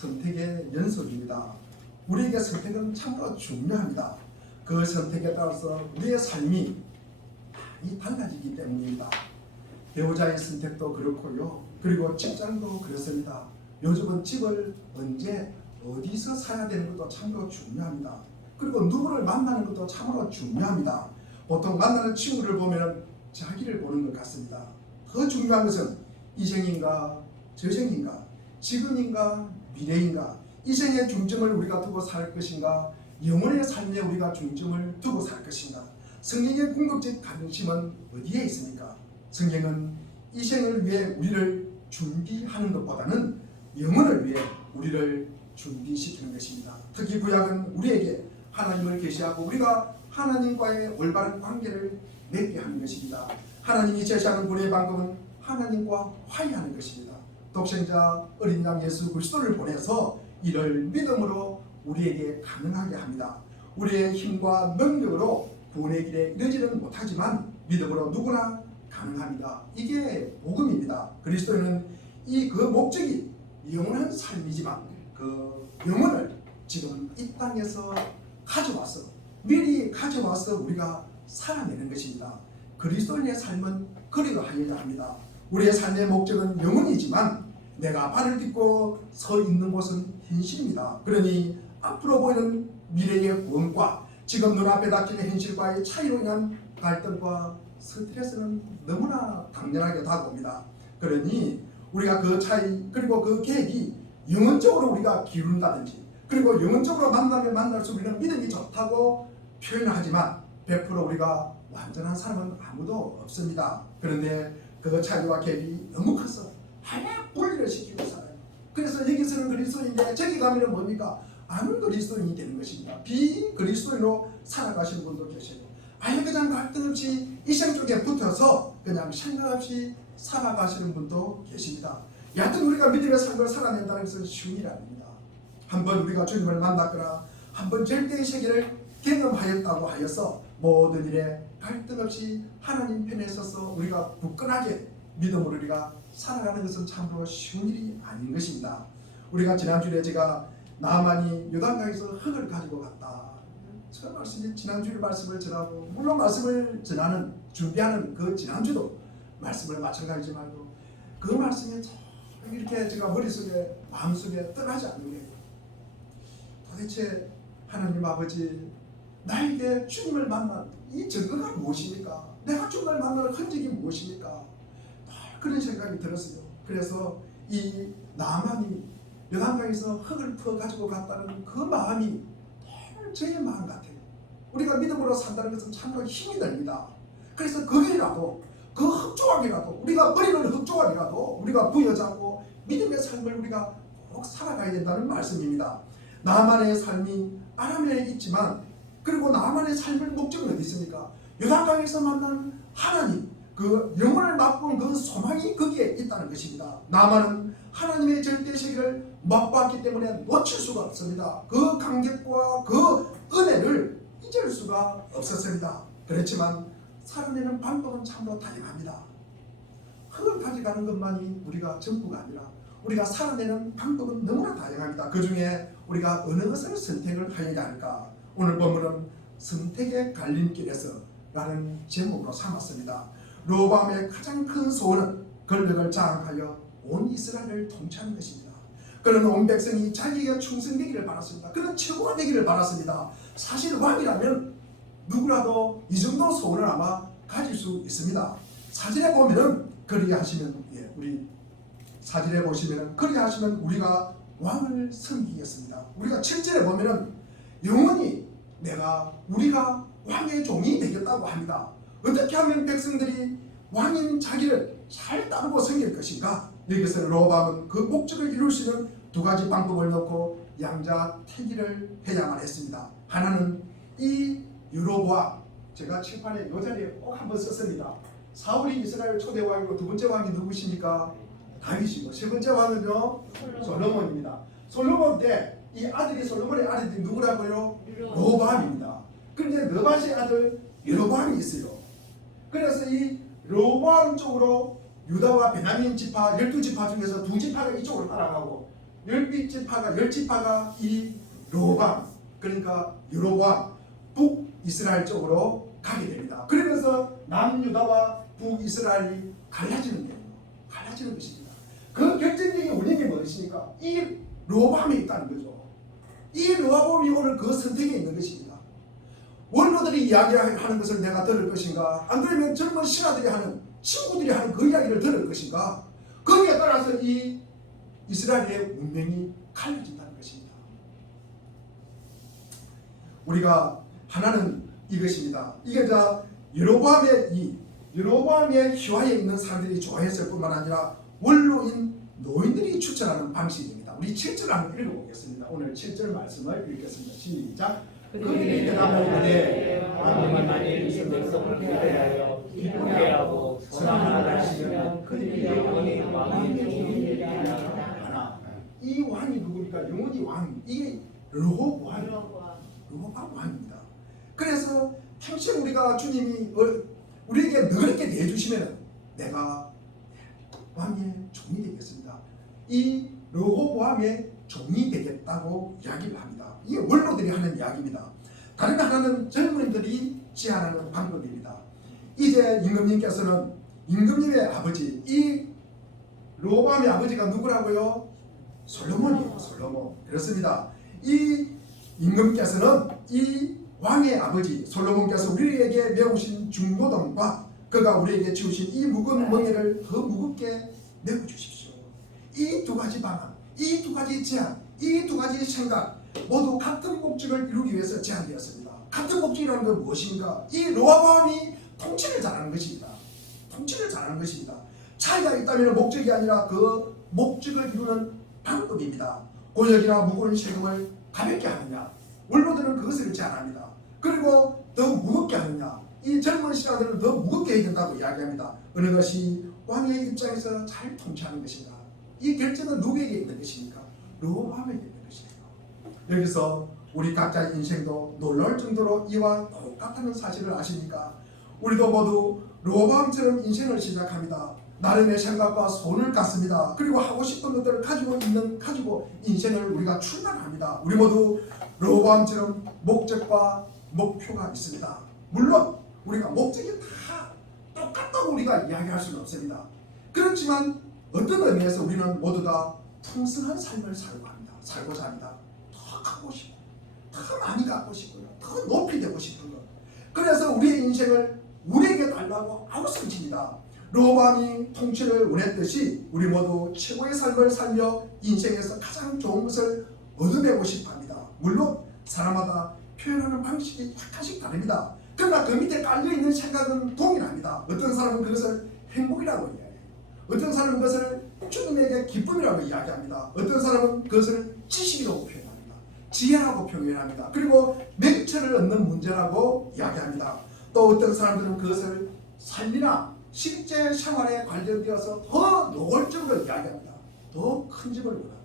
선택의 연속입니다. 우리에게 선택은 참으로 중요합니다. 그 선택에 따라서 우리의 삶이 많이 달라지기 때문입니다. 배우자의 선택도 그렇고요. 그리고 직장도 그렇습니다. 요즘은 집을 언제 어디서 사야 되는 것도 참으로 중요합니다. 그리고 누구를 만나는 것도 참으로 중요합니다. 보통 만나는 친구를 보면 자기를 보는 것 같습니다. 더 중요한 것은 이생인가 저생인가 지금인가 미래인가 이생의 중점을 우리가 두고 살 것인가 영혼의 삶에 우리가 중점을 두고 살 것인가. 성경의 궁극적 관심은 어디에 있습니까? 성경은 이생을 위해 우리를 준비하는 것보다는 영혼을 위해 우리를 준비시키는 것입니다. 특히 구약은 우리에게 하나님을 계시하고 우리가 하나님과의 올바른 관계를 맺게 하는 것입니다. 하나님이 제시하는 우리의 방법은 하나님과 화해하는 것입니다. 독생자 어린 양 예수 그리스도를 보내서 이를 믿음으로 우리에게 가능하게 합니다. 우리의 힘과 능력으로 구원의 길에 이르지는 못하지만 믿음으로 누구나 가능합니다. 이게 복음입니다. 그리스도는 그 목적이 영원한 삶이지만 그 영혼을 지금 이 땅에서 가져와서 미리 가져와서 우리가 살아내는 것입니다. 그리스도인의 삶은 그리하여야 합니다. 우리의 삶의 목적은 영혼이지만 내가 발을 딛고 서 있는 곳은 현실입니다. 그러니 앞으로 보이는 미래의 구원과 지금 눈앞에 닥치는 현실과의 차이로 인한 갈등과 스트레스는 너무나 당연하게 다가옵니다. 그러니 우리가 그 차이 그리고 그 계획이 영혼적으로 우리가 기울다든지 그리고 영혼적으로 만나면 만날수록 우리는 믿음이 좋다고 표현하지만 100% 우리가 완전한 사람은 아무도 없습니다. 그런데 그 차이와 갭이 너무 커서 하나 분리를 시키고 살아요. 그래서 여기서는 그리스도인인데 저기 가면 뭡니까? 안 그리스도인이 되는 것입니다. 비그리스도인으로 살아가시는 분도 계시고 아예 그냥 갈등 없이 이생 쪽에 붙어서 그냥 생각 없이 살아가시는 분도 계십니다. 여하튼 우리가 믿음의 삶을 살아낸다는 것은 쉬운 일 아닙니다. 한번 우리가 주님을 만났거나 한번 절대의 세계를 경험하였다고 하여서 모든 일에 갈등 없이 하나님 편에 서서 우리가 굳건하게 믿음으로 우리가 살아가는 것은 참으로 쉬운 일이 아닌 것입니다. 우리가 지난주에 제가 나만이 요단강에서 흙을 가지고 갔다. 저 말씀이 지난주에 말씀을 전하고 물론 말씀을 전하는 준비하는 그 지난주도 말씀을 마찬가지지만 그 말씀이 이렇게 제가 머릿속에 마음속에 떠나지 않는 거예요. 도대체 하나님 아버지 나에게 주님을 만난 이 증거가 무엇입니까? 내가 주님을 만나는 흔적이 무엇입니까? 그런 생각이 들었어요. 그래서 이 나만이 요단강에서 흙을 퍼 가지고 갔다는 그 마음이 저의 마음 같아요. 우리가 믿음으로 산다는 것은 참으로 힘이 됩니다. 그래서 거기라도 그 흙조각이라도 우리가 버리는 흙조각이라도 우리가 부여잡고 믿음의 삶을 우리가 꼭 살아가야 된다는 말씀입니다. 나만의 삶이 아람에 있지만 그리고 나만의 삶의 목적은 어디 있습니까? 요단강에서 만난 하나님 그 영혼을 맛본 그 소망이 거기에 있다는 것입니다. 나만은 하나님의 절대 세계를 맛봤기 때문에 놓칠 수가 없습니다. 그 감격과 그 은혜를 잊을 수가 없었습니다. 그렇지만 살아내는 방법은 참으로 다양합니다. 흙을 가져가는 것만이 우리가 전부가 아니라 우리가 살아내는 방법은 너무나 다양합니다. 그 중에 우리가 어느 것을 선택을 하여야 할까? 오늘 본문은 선택의 갈림길에서 라는 제목으로 삼았습니다. 로보암의 가장 큰 소원은 권력을 장악하여 온 이스라엘을 통치하는 것입니다. 그는 온 백성이 자기에게 충성되기를 바랐습니다. 그는 최고가 되기를 바랐습니다. 사실 왕이라면 누구라도 이 정도 소원을 아마 가질 수 있습니다. 사진에 보면은 그리하시면 우리 사진에 보시면은 그리하시면 우리가 왕을 섬기겠습니다. 우리가 7절에 보면은 영원히 우리가 왕의 종이 되겠다고 합니다. 어떻게 하면 백성들이 왕인 자기를 잘 따르고 섬길 것인가? 여기서 로보암은 그 목적을 이룰 수 있는 두 가지 방법을 놓고 양자택일을 해야만 했습니다. 하나는 이 여로보암, 제가 칠판에 이 자리에 꼭 한번 썼습니다. 사울이 이스라엘 초대 왕이고 두 번째 왕이 누구십니까? 다윗이고 세 번째 왕은요? 솔로몬입니다. 솔로몬 때 이 아들이 솔로몬의 아들이 누구라고요? 로보암입니다. 그런데 느밧의 아들 여로보암이 있어요. 그래서 이 로보암 쪽으로 유다와 베냐민 지파 12지파 중에서 두 지파가 이쪽으로 따라가고 열 지파가 이 로밤, 그러니까 여로보암 북이스라엘 쪽으로 가게 됩니다. 그러면서 남유다와 북이스라엘이 갈라지는 것입니다. 그 결정적인 원인이 무엇입니까? 이 로밤에 있다는 거죠. 이 로밤이 오늘 그 선택에 있는 것입니다. 원로들이 이야기하는 것을 내가 들을 것인가, 안 그러면 젊은 신하들이 하는, 친구들이 하는 그 이야기를 들을 것인가, 거기에 따라서 이 이스라엘의 운명이 갈라진다는 것입니다. 우리가 하나는 이것입니다. 이게 여로보암의 휘하에 있는 사람들이 좋아했을 뿐만 아니라 원로인 노인들이 추천하는 방식입니다. 우리 7절 한번 읽어보겠습니다. 오늘 7절 말씀을 읽겠습니다. 시작. 그들이 대답하되 왕이 만일 이 백성을 위하여 기쁘게 하고 선함을 하시면 그들이 영원히 왕의 종이 되게 하나. 이 왕이 누구니까? 영원히 왕. 이게 르호보암 왕입니다. 그래서 평생 우리가 주님이 우리에게 너그럽게 대해주시면 내가 왕의 종이 되겠습니다. 이 르호보암의 종이 되겠다고 이야기를 합니다. 이게 원로들이 하는 이야기입니다. 다른 하나는 젊은이들이 제안하는 방법입니다. 이제 임금님께서는 임금님의 아버지, 이 르호보암의 아버지가 누구라고요? 솔로몬이에요. 솔로몬. 그렇습니다. 이 임금께서는 이 왕의 아버지 솔로몬께서 우리에게 배우신 중노동과 그가 우리에게 주신 이 무거운 멍에를 더 무겁게 메워 주십시오. 이 두 가지 방안, 이 두 가지 제안, 이 두 가지 생각 모두 같은 목적을 이루기 위해서 제안되었습니다. 같은 목적이라는 건 무엇인가? 이 르호보암이 통치를 잘하는 것입니다. 통치를 잘하는 것입니다. 차이가 있다면 목적이 아니라 그 목적을 이루는 방법입니다. 고역이나 무거운 세금을 가볍게 하느냐, 원로들은 그것을 제안합니다. 그리고 더 무겁게 하느냐, 이 젊은 신하들은 더 무겁게 해야 된다고 이야기합니다. 어느 것이 왕의 입장에서 잘 통치하는 것인가? 이 결정은 누구에게 있는 것입니까? 르호보암에게 있는 것입니다. 여기서 우리 각자의 인생도 놀라울 정도로 이와 똑같다는 사실을 아십니까? 우리도 모두 르호보암처럼 인생을 시작합니다. 나름의 생각과 소원을 갖습니다. 그리고 하고 싶은 것들을 가지고 인생을 우리가 출발합니다. 우리 모두 르호보암처럼 목적과 목표가 있습니다. 물론 우리가 목적이 다 똑같다고 우리가 이야기할 수는 없습니다. 그렇지만 어떤 의미에서 우리는 모두 다 풍성한 삶을 살고자 합니다. 더 갖고 싶고, 더 많이 갖고 싶고요, 더 높이 되고 싶은 것. 그래서 우리의 인생을 우리에게 달라고 아우성칩니다. 르호보암이 통치를 원했듯이 우리 모두 최고의 삶을 살며 인생에서 가장 좋은 것을 얻어내고 싶어합니다. 물론 사람마다 표현하는 방식이 약간씩 다릅니다. 그러나 그 밑에 깔려있는 생각은 동일합니다. 어떤 사람은 그것을 행복이라고 이야기해요. 어떤 사람은 그것을 주님에게 기쁨이라고 이야기합니다. 어떤 사람은 그것을 지식이라고 표현합니다. 지혜라고 표현합니다. 그리고 명철을 얻는 문제라고 이야기합니다. 또 어떤 사람들은 그것을 삶이나 실제 생활에 관련되어서 더 노골적으로 이야기합니다. 더 큰 집을 원합니다.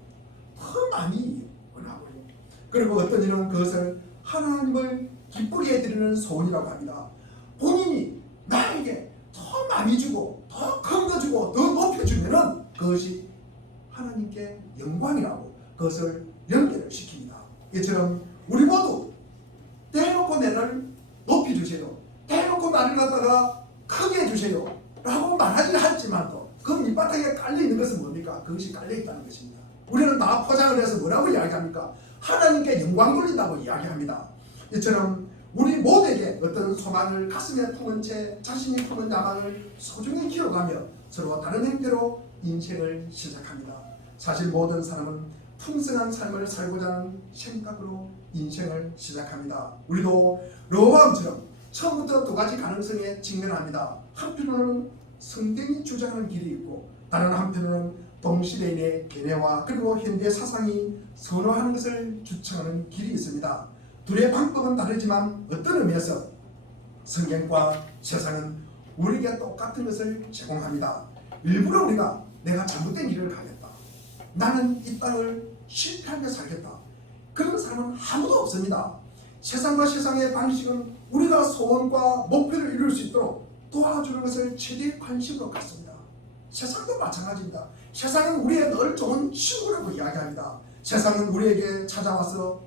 더 많이 원하고요. 그리고 어떤 이는 그것을 하나님을 기쁘게 해드리는 소원이라고 합니다. 본인이 나에게 더 많이 주고 더 큰 거 주고 더 높여주면은 그것이 하나님께 영광이라고 그것을 연결을 시킵니다. 이처럼 우리 모두 대놓고 나를 높여주세요, 대놓고 나를 갖다가 크게 해주세요 라고 말하지 않지만도 그 밑바닥에 깔려있는 것은 뭡니까? 그것이 깔려있다는 것입니다. 우리는 다 포장을 해서 뭐라고 이야기합니까? 하나님께 영광 돌린다고 이야기합니다. 이처럼 우리 모두에게 어떤 소망을 가슴에 품은 채 자신이 품은 야망을 소중히 키워가며 서로 다른 형태로 인생을 시작합니다. 사실 모든 사람은 풍성한 삶을 살고자 하는 생각으로 인생을 시작합니다. 우리도 르호보암처럼 처음부터 두 가지 가능성에 직면합니다. 한편으로는 성경이 주장하는 길이 있고 다른 한편으로는 동시대인의 견해와 그리고 현대 사상이 선호하는 것을 주창하는 길이 있습니다. 둘의 방법은 다르지만 어떤 의미에서 성경과 세상은 우리에게 똑같은 것을 제공합니다. 일부러 우리가 내가 잘못된 길을 가겠다, 나는 이 땅을 실패하며 살겠다, 그런 사람은 아무도 없습니다. 세상과 세상의 방식은 우리가 소원과 목표를 이룰 수 있도록 도와주는 것을 최대의 관심으로 갖습니다. 세상도 마찬가지입니다. 세상은 우리의 늘 좋은 친구라고 이야기합니다. 세상은 우리에게 찾아와서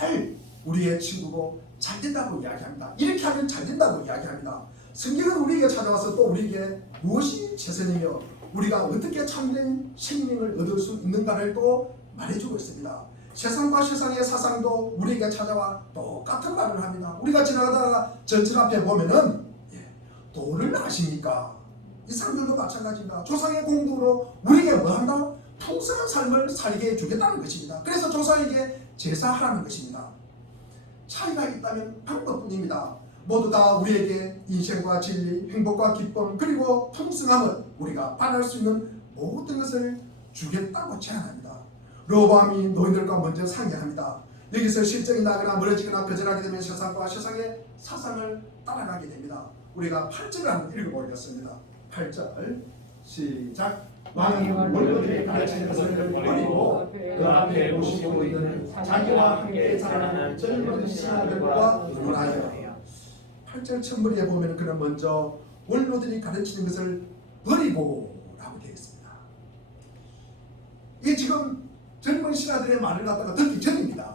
늘 우리의 친구고 잘 된다고 이야기합니다. 이렇게 하면 잘 된다고 이야기합니다. 성경은 우리에게 찾아와서 또 우리에게 무엇이 최선이며 우리가 어떻게 참된 생명을 얻을 수 있는가를 또 말해주고 있습니다. 세상과 세상의 사상도 우리에게 찾아와 똑같은 말을 합니다. 우리가 지나가다가 전철 앞에 보면은 도를 아십니까? 이 사람들도 마찬가지입니다. 조상의 공덕으로 우리에게 뭐 한다? 풍성한 삶을 살게 해주겠다는 것입니다. 그래서 조상에게 제사하라는 것입니다. 차이가 있다면 방법뿐입니다. 모두 다 우리에게 인생과 진리, 행복과 기쁨 그리고 풍성함을 우리가 바랄 수 있는 모든 것을 주겠다고 제안합니다. 로보암이 노인들과 먼저 상의합니다. 여기서 실정이 나거나 멀어지거나 거절하게 되면 세상과 세상의 사상을 따라가게 됩니다. 우리가 8절을 한번 읽어보겠습니다. 8절 시작. 왕이 원로들이 가르치는 것을 버리고 그 앞에 모시고 있는 자기와 함께 자라는 젊은 신하들과 의논하여. 8절 첫머리에 보면 그는 먼저 원로들이 가르치는 것을 버리고 라고 되어 있습니다. 이게 지금 젊은 신하들의 말을 갖다가 듣기 전입니다.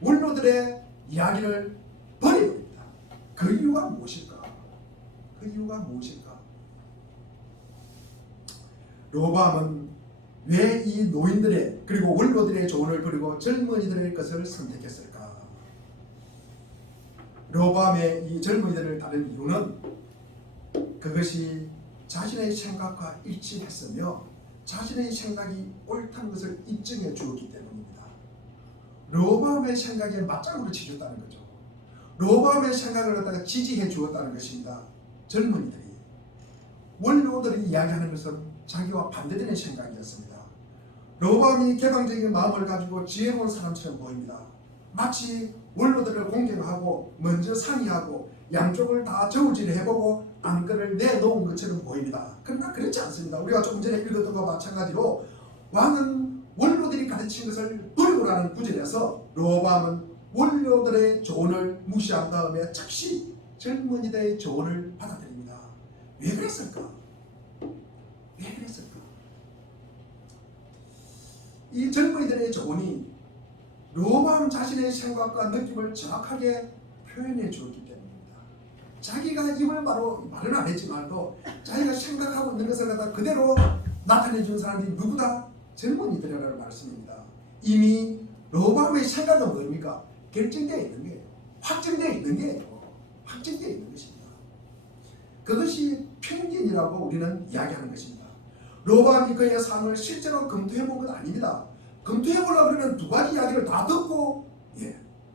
원로들의 이야기를 버립니다. 그 이유가 무엇일까? 그 이유가 무엇일까? 로보암은 왜 이 노인들의 그리고 원로들의 조언을 버리고 젊은이들의 것을 선택했을까? 로보암의 이 젊은이들을 따른 이유는 그것이 자신의 생각과 일치했으며 자신의 생각이 옳다는 것을 입증해 주었기 때문입니다. 로보암의 생각에 맞장구를 치줬다는 거죠. 로보암의 생각을 갖다가 지지해 주었다는 것입니다. 젊은이들이 원로들이 이야기하는 것은 자기와 반대되는 생각이었습니다. 로보암이 개방적인 마음을 가지고 지혜로운 사람처럼 보입니다. 마치 원로들을 공경하고 먼저 상의하고 양쪽을 다 저울질해보고 안건을 내놓은 것처럼 보입니다. 그러나 그렇지 않습니다. 우리가 조금 전에 읽었던 것과 마찬가지로 왕은 원로들이 가르친 것을 버리고라는 구절에서 로보암은 원로들의 조언을 무시한 다음에 즉시 젊은이들의 조언을 받아들입니다. 왜 그랬을까? 왜 그랬을까? 이 젊은이들의 조언이 로보암 자신의 생각과 느낌을 정확하게 표현해 주었기 때문입니다. 자기가 입을 바로 말은 안 했지만도 자기가 생각하고 있는 것을 갖다 그대로 나타내 준 사람들이 누구다? 젊은이들이라는 말씀입니다. 이미 로보암의 생각은 뭡니까? 결정되어 있는 거예요. 확정되어 있는 거예요. 확정되어 있는 것입니다. 그것이 편견이라고 우리는 이야기하는 것입니다. 로보암이 그의 삶을 실제로 검토해 본 건 아닙니다. 검토해 보려고 그러면 두 가지 이야기를 다 듣고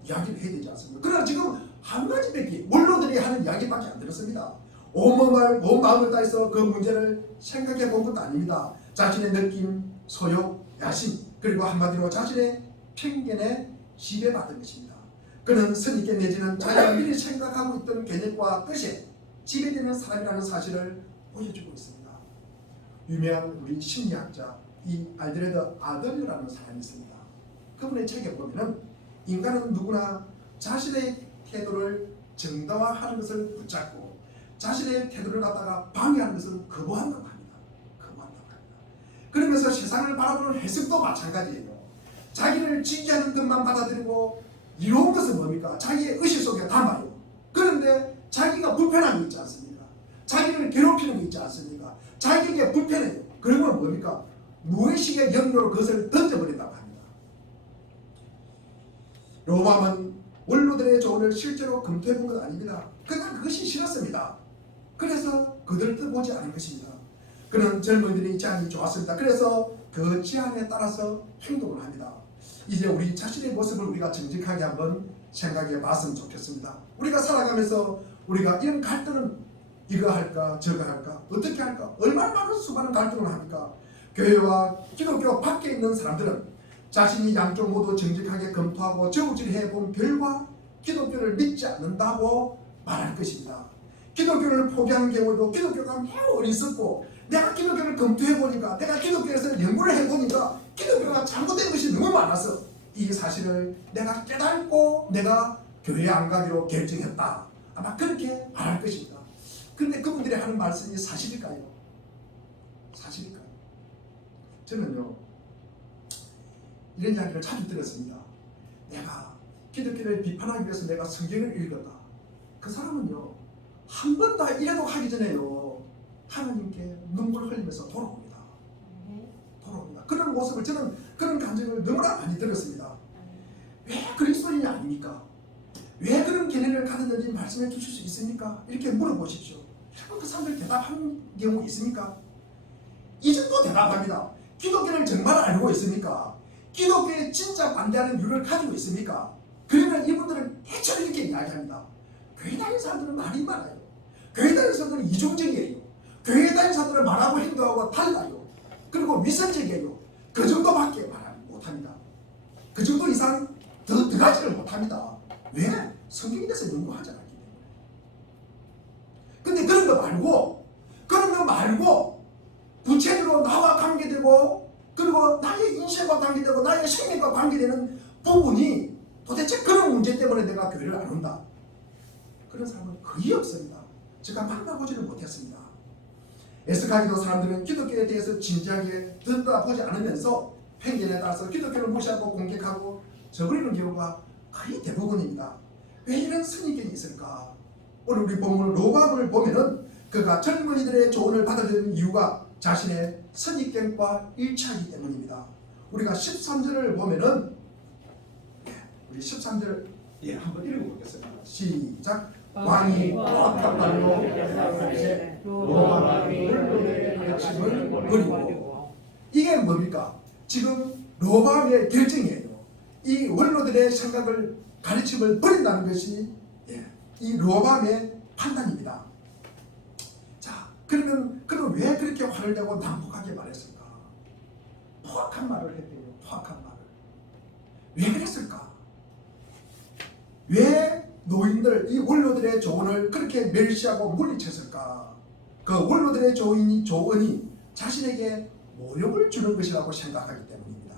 이야기를 해야 되지 않습니까? 그러나 지금 한 가지밖에 원로들이 하는 이야기밖에 안 들었습니다. 온 마음을 다해서 그 문제를 생각해 본 것도 아닙니다. 자신의 느낌, 소욕, 야심 그리고 한마디로 자신의 편견에 지배받은 것입니다. 그는 선입견 내지는 자기가 미리 생각하고 있던 개념과 뜻에 지배되는 사람이라는 사실을 보여주고 있습니다. 유명한 우리 심리학자 이 알드레드 아들러라는 사람이 있습니다. 그분의 책에 보면은 인간은 누구나 자신의 태도를 정당화하는 것을 붙잡고 자신의 태도를 갖다가 방해하는 것은 거부한다고 합니다. 거부한다고 합니다. 그러면서 세상을 바라보는 해석도 마찬가지예요. 자기를 지지하는 것만 받아들이고 이로운 것은 뭡니까? 자기의 의식 속에 담아요. 그런데 자기가 불편한 게 있지 않습니까? 자기를 괴롭히는 게 있지 않습니까? 자기에게 불편해요. 그러면 뭡니까? 무의식의 영역으로 그것을 던져버린다고 합니다. 로보암은 원로들의 조언을 실제로 검토해 본 건 아닙니다. 그냥 그것이 싫었습니다. 그래서 그들 뜻 보지 않은 것입니다. 그는 젊은이들의 제안이 좋았습니다. 그래서 그 제안에 따라서 행동을 합니다. 이제 우리 자신의 모습을 우리가 정직하게 한번 생각해 봤으면 좋겠습니다. 우리가 살아가면서 우리가 이런 갈등은 이거 할까 저거 할까 어떻게 할까 얼마나 많은 수많은 갈등을 합니까? 교회와 기독교 밖에 있는 사람들은 자신이 양쪽 모두 정직하게 검토하고 저울질해 본 결과 기독교를 믿지 않는다고 말할 것입니다. 기독교를 포기하는 경우도 기독교가 매우 어리석고 내가 기독교를 검토해 보니까 내가 기독교에서 연구를 해 보니까 기독교가 잘못된 것이 너무 많아서 이 사실을 내가 깨닫고 내가 교회에 안 가기로 결정했다. 아마 그렇게 말할 것입니다. 그런데 그분들이 하는 말씀이 사실일까요? 사실일까요? 저는요 이런 이야기를 자주 들었습니다. 내가 기독교를 비판하기 위해서 내가 성경을 읽었다. 그 사람은요 한 번 다 이래도 하기 전에요 하나님께 눈물을 흘리면서 돌아옵니다. 돌아옵니다. 그런 모습을 저는 그런 감정을 너무나 많이 들었습니다. 왜 그리스도인이 아닙니까? 왜 그런 견해를 가졌는지 말씀해 주실 수 있습니까? 이렇게 물어보십시오. 그 사람들 대답하는 경우 있습니까? 이전도 대답합니다. 기독교를 정말 알고 있습니까? 기독교에 진짜 반대하는 이유를 가지고 있습니까? 그러면 이분들은 대체로 이렇게 이야기합니다. 교회 다니는 사람들은 말이 많아요. 교회 다니는 사람들은 이중적이에요. 교회 다니는 사람들은 말하고 행동하고 달라요. 그리고 위선적이에요. 그 정도밖에 말 못합니다. 그 정도 이상 더 가지를 못합니다. 왜? 성경에 대해서 연구하지 않았기 때문에. 근데 그런 거 말고 구체적으로 나와 관계되고 그리고 나의 인생과 관계되고 나의 생명과 관계되는 부분이 도대체 그런 문제 때문에 내가 교회를 안 온다. 그런 사람은 거의 없습니다. 제가 만나보지는 못했습니다. 애석하게도 사람들은 기독교에 대해서 진지하게 들여다보지 않으면서 편견에 따라서 기독교를 무시하고 공격하고 저버리는 경우가 거의 대부분입니다. 왜 이런 선입견이 있을까? 오늘 우리 본문 로밤을 보면은 그가 젊은이들의 조언을 받아들이는 이유가 자신의 선입견과 일치하기 때문입니다. 우리가 13절을 보면은 우리 13절 한번 읽어보겠습니다. 시작. 왕이 고압한 말로 로밤이 원로들의 가르침을 버리고. 이게 뭡니까? 지금 로밤의 결정이에요. 이 원로들의 생각을 가르침을 버린다는 것이 이 로밤의 판단입니다. 자, 그러면 그는 왜 그렇게 화를 내고 난폭하게 말했을까? 포악한 말을 했대요. 포악한 말을. 왜 그랬을까? 왜 노인들, 이 원로들의 조언을 그렇게 멸시하고 물리쳤을까? 그 원로들의 조언이 자신에게 모욕을 주는 것이라고 생각하기 때문입니다.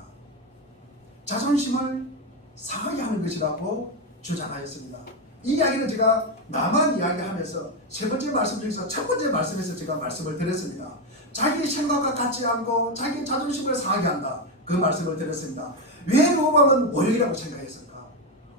자존심을 상하게 하는 것이라고 주장하였습니다. 이 이야기는 제가 나만 이야기하면서 세 번째 말씀 중에서 첫 번째 말씀에서 제가 말씀을 드렸습니다. 자기 생각과 같지 않고 자기 자존심을 상하게 한다. 그 말씀을 드렸습니다. 왜 로밤은 모욕이라고 생각했을까?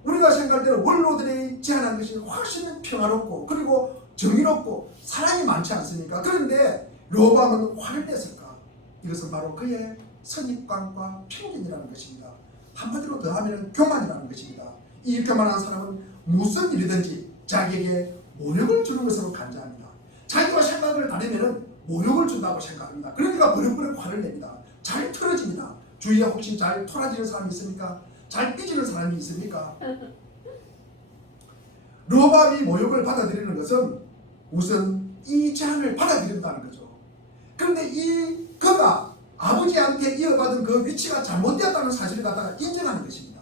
우리가 생각할 때는 원로들이 제안한 것이 훨씬 평화롭고 그리고 정의롭고 사랑이 많지 않습니까? 그런데 로밤은 화를 냈을까? 이것은 바로 그의 선입관과 편견이라는 것입니다. 한마디로 더하면 교만이라는 것입니다. 이 교만한 사람은 무슨 일이든지 자기에게 모욕을 주는 것으로 간주합니다. 자기와 생각을 다르면 모욕을 준다고 생각합니다. 그러니까 버럭버럭 화를 냅니다. 잘 틀어집니다. 주위에 혹시 잘 토라지는 사람이 있습니까? 잘 삐지는 사람이 있습니까? 로밤이 모욕을 받아들이는 것은 우선 이 제안을 받아들인다는 거죠. 그런데 그가 아버지한테 이어받은 그 위치가 잘못되었다는 사실을 갖다가 인정하는 것입니다.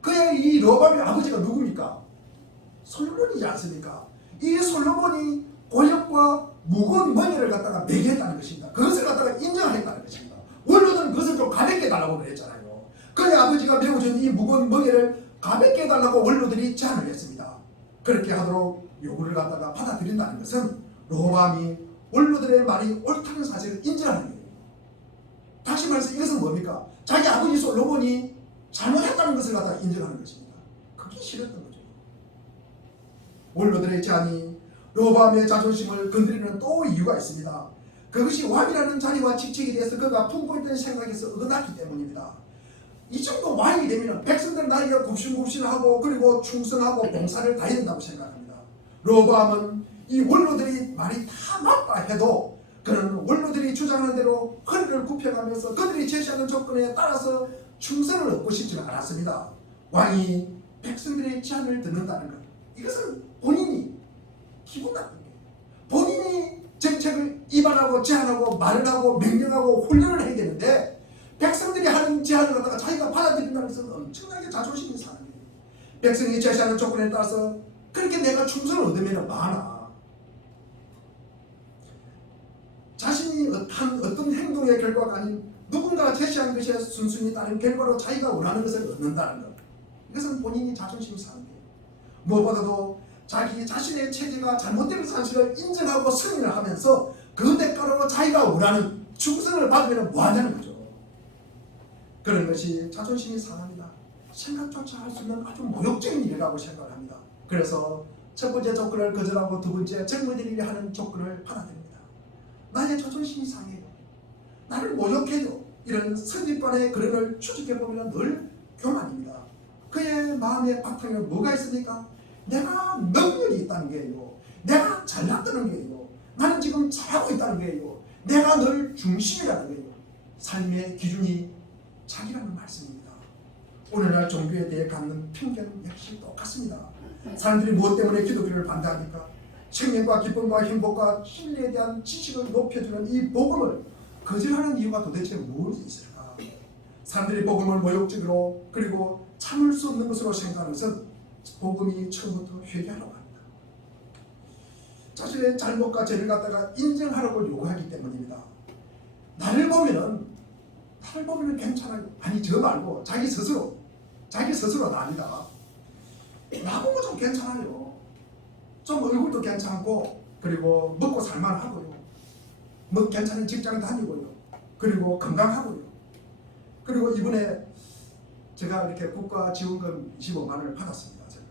그의 이 로밤의 아버지가 누굽니까? 솔로몬이지 않습니까? 이 솔로몬이 고역과 무거운 멍에를 갖다가 매개했다는 것입니다. 그것을 갖다가 인정했다는 것입니다. 원로들은 그것을 좀 가볍게 해달라고 그랬잖아요. 그의 아버지가 메워준 이 무거운 멍에를 가볍게 해달라고 원로들이 제안을 했습니다. 그렇게 하도록 요구를 갖다가 받아들인다는 것은 로밤이 원로들의 말이 옳다는 사실을 인정하는 거예요. 다시 말해서 이것은 뭡니까? 자기 아버지 솔로몬이 잘못했다는 것을 갖다가 인정하는 것입니다. 그게 싫었던 거죠. 원로들의 제안이 로밤의 자존심을 건드리는 또 이유가 있습니다. 그것이 왕이라는 자리와 직책에 대해서 그가 품고 있던 생각에서 어긋났기 때문입니다. 이 정도 왕이 되면 백성들 나에게 굽신굽신하고 그리고 충성하고 봉사를 다해야 된다고 생각합니다. 로밤은 이 원로들이 말이 다 맞다 해도 그는 원로들이 주장하는 대로 허리를 굽혀가면서 그들이 제시하는 조건에 따라서 충성을 얻고 싶지는 않았습니다. 왕이 백성들의 제안을 듣는다는 것, 이것은 본인이 기분 나쁜 거예요. 본인이 정책을 입안하고 제안하고 말을 하고 명령하고 훈련을 해야 되는데 백성들이 하는 제안을 갖다가 자기가 받아들인다는 것은 엄청나게 자존심이 상한 거예요. 백성이 제시하는 조건에 따라서 그렇게 내가 충성을 얻으면 많아. 자신이 어떤 행동의 결과가 아닌 누군가가 제시한 것에 순순히 따른 결과로 자기가 원하는 것을 얻는다는 것, 이것은 본인이 자존심이 상한 거예요. 무엇보다도 자기 자신의 체제가 잘못된 사실을 인정하고 승인을 하면서 그 대가로 자기가 원하는 충성을 받으면 뭐하냐는 거죠. 그런 것이 자존심이 상합니다. 생각조차 할 수 있는 아주 모욕적인 일이라고 생각을 합니다. 그래서 첫 번째 조건을 거절하고 두 번째 젊은이들이 하는 조건을 받아들입니다. 나의 자존심이 상해요. 나를 모욕해요. 이런 선입관의 그런을 추적해보면 늘 교만입니다. 그의 마음의 바탕에 뭐가 있습니까? 내가 능력이 있다는 게요. 내가 잘났다는 게요. 나는 지금 잘하고 있다는 게요. 내가 늘 중심이라는 게요. 삶의 기준이 자기라는 말씀입니다. 오늘날 종교에 대해 갖는 편견 역시 똑같습니다. 사람들이 무엇 때문에 기독교를 반대합니까? 생명과 기쁨과 행복과 진리에 대한 지식을 높여주는 이 복음을 거절하는 이유가 도대체 무엇이 있을까? 사람들이 복음을 모욕적으로 그리고 참을 수 없는 것으로 생각하는 것은 복음이 처음부터 회개하라고 합니다. 자신의 잘못과 죄를 갖다가 인정하라고 요구하기 때문입니다. 나를 보면은 괜찮아요. 아니 저 말고 자기 스스로 납니다. 나보고 좀 괜찮아요. 좀 얼굴도 괜찮고 그리고 먹고 살만하고요. 뭐 괜찮은 직장 다니고요. 그리고 건강하고요. 그리고 이번에 제가 이렇게 국가 지원금 25만 원을 받았습니다. 제가.